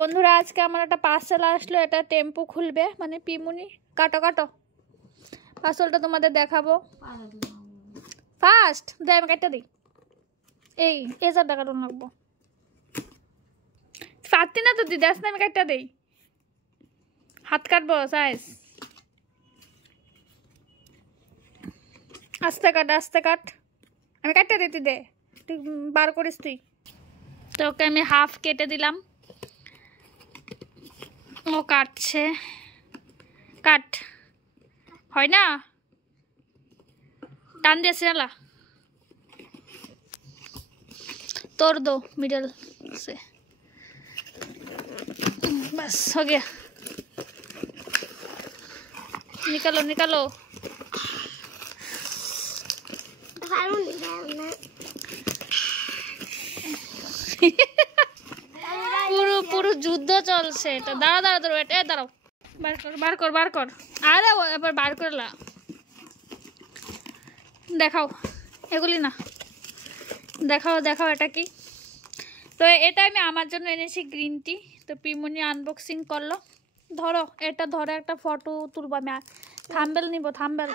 বন্ধুরা আজকে আমার একটা পার্সেল আসলো, এটা টেম্পো খুলবে, মানে পিমুনি কাটো কাটো পার্সেলটা তোমাদের দেখাবো। ফার্স্ট দে আমি কাটটা দিই। এই 1000 টাকা লোন লাগবো, পারতি না তো দিদি, আস না আমি কাটটা দিই। হাত কাটবো সাইজ, আস্তে কাট আস্তে কাট, আমি কাটটা দিতে দে, তুই বার করিস তুই। তো ওকে আমি হাফ কেটে দিলাম, ও কাটছে। কাট হয় না, টান দিয়েছে না तोड़ दो मिडल से, बस हो गया। निकालो निकालो, পুরো পুরো যুদ্ধ চলছে এটা। দাঁড়াও দাঁড়াও দাঁড়াও, এটা দাঁড়াও, বার কর বার কর বার কর, আরে এবার বার করলা, দেখাও এগুলি না, দেখাও দেখাও এটা কি। তো এটা আমি আমার জন্য এনেছি গ্রিন টি। তো পিমনি আনবক্সিং করলো, ধরো এটা ধরে একটা ফটো তুলবো, আমি থাম্বেল নিব, থাম্বেল।